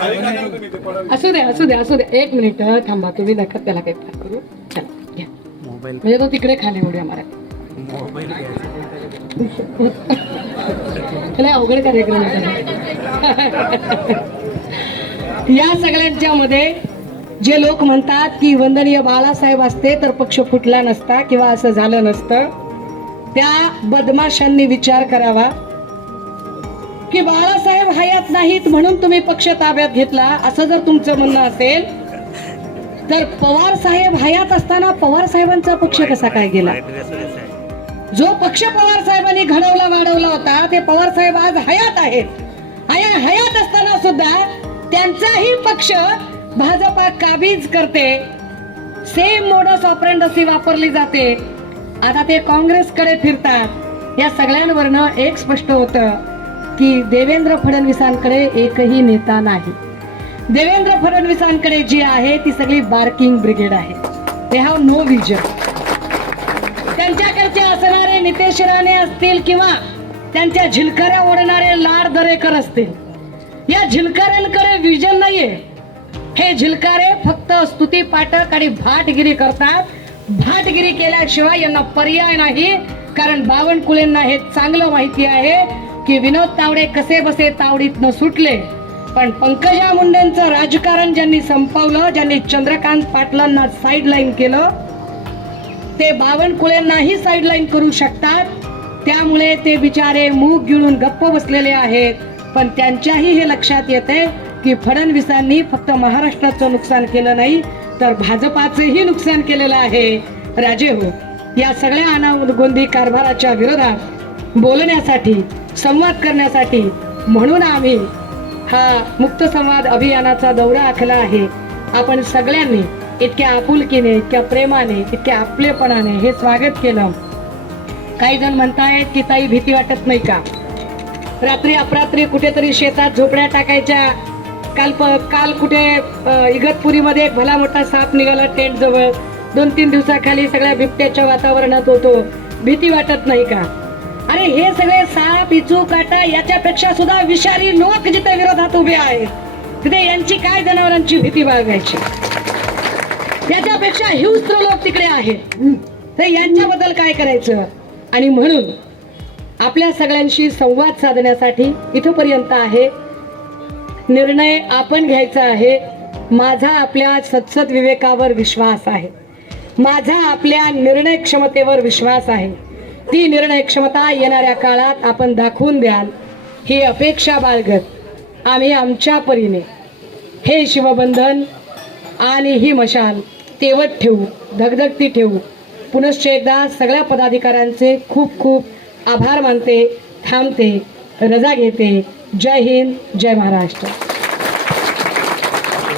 असू द्या असू द्या असू दे एक मिनिट थांबा तुम्ही नका त्याला काही त्रास करू चला मोबाईल म्हणजे तो तिकडे खाली उड्या मारा मोबाईल अवघड कार्यक्रम या सगळ्यांच्या मध्ये जे लोक म्हणतात की वंदनीय बाळासाहेब असते तर पक्ष फुटला नसता किंवा असं झालं नसतं त्या बदमाशांनी विचार करावा की बाळासाहेब हयात नाहीत म्हणून तुम्ही पक्ष ताब्यात घेतला असं जर तुमचं म्हणणं असेल तर पवार साहेब हयात असताना पवार साहेबांचा पक्ष कसा काय गेला जो पक्ष पवार साहेबांनी घडवला वाढवला होता ते पवार साहेब आज हयात आहेत हयात असताना सुद्धा त्यांचाही पक्ष भाजपा काबीज करते सेम मोडस ऑपरेंड अशी वापरली जाते आता ते काँग्रेसकडे फिरतात या सगळ्यांवरनं एक स्पष्ट होतं की देवेंद्र फडणवीसांकडे एकही नेता नाही देवेंद्र फडणवीसांकडे जी आहे ती सगळी बार्किंग ब्रिगेड आहे दे हॅव नो विजन त्यांच्याकडचे असणारे नितेश राणे असतील किंवा त्यांच्या झिलकऱ्या ओढणारे लाड दरेकर असतील या झिलकऱ्यांकडे विजन नाहीये हे झिलकारे फक्त स्तुती पाठक आणि भाटगिरी करतात भाटगिरी केल्याशिवाय यांना पर्याय नाही कारण बावनकुळेंना हे चांगलं माहिती आहे की विनोद तावडे कसे बसे तावडीत न सुटले पण पंकजा मुंडेंचं राजकारण ज्यांनी संपवलं ज्यांनी चंद्रकांत पाटलांना साईडलाईन केलं ते बावनकुळेंनाही साईडलाईन करू शकतात त्यामुळे ते बिचारे मूग गिळून गप्प बसलेले आहेत पण त्यांच्याही हे लक्षात येते की फडणवीसांनी फक्त महाराष्ट्राचं नुकसान केलं नाही तर भाजपाचेही नुकसान केलेलं आहे राजे हो या सगळ्या अनागोंदी कारभाराच्या विरोधात बोलण्यासाठी संवाद करण्यासाठी म्हणून आम्ही हा मुक्त संवाद अभियानाचा दौरा आखला आहे आपण सगळ्यांनी इतक्या आपुलकीने इतक्या प्रेमाने इतक्या आपलेपणाने हे स्वागत केलं काही जण म्हणतायत की ताई भीती वाटत नाही का रात्री अपरात्री कुठेतरी शेतात झोपड्या टाकायच्या काल प काल कुठे इगतपुरीमध्ये एक भला मोठा साप निघाला टेंट जवळ दोन तीन दिवसाखाली सगळ्या बिबट्याच्या वातावरणात होतो भीती वाटत नाही का आणि हे सगळे साप इचू काटा याच्यापेक्षा सुद्धा विषारी लोक जिथे विरोधात उभे आहेत तिथे यांची काय जनावरांची भीती बाळगायची त्याच्यापेक्षा हिंस्त्र लोक तिकडे आहेत तर यांच्याबद्दल काय करायचं आणि म्हणून आपल्या सगळ्यांशी संवाद साधण्यासाठी इथपर्यंत आहे निर्णय आपण घ्यायचा आहे माझा आपल्या सत्सद विवेकावर विश्वास आहे माझा आपल्या निर्णय क्षमतेवर विश्वास आहे ती निर्णय क्षमता येणाऱ्या काळात आपण दाखवून द्याल ही अपेक्षा बाळगत आम्ही आमच्या परीने हे शिवबंधन आणि ही मशाल तेवत ठेवू धगधगती ठेवू पुनश्च एकदा सगळ्या पदाधिकाऱ्यांचे खूप खूप आभार मानते थांबते रजा घेते जय हिंद जय महाराष्ट्र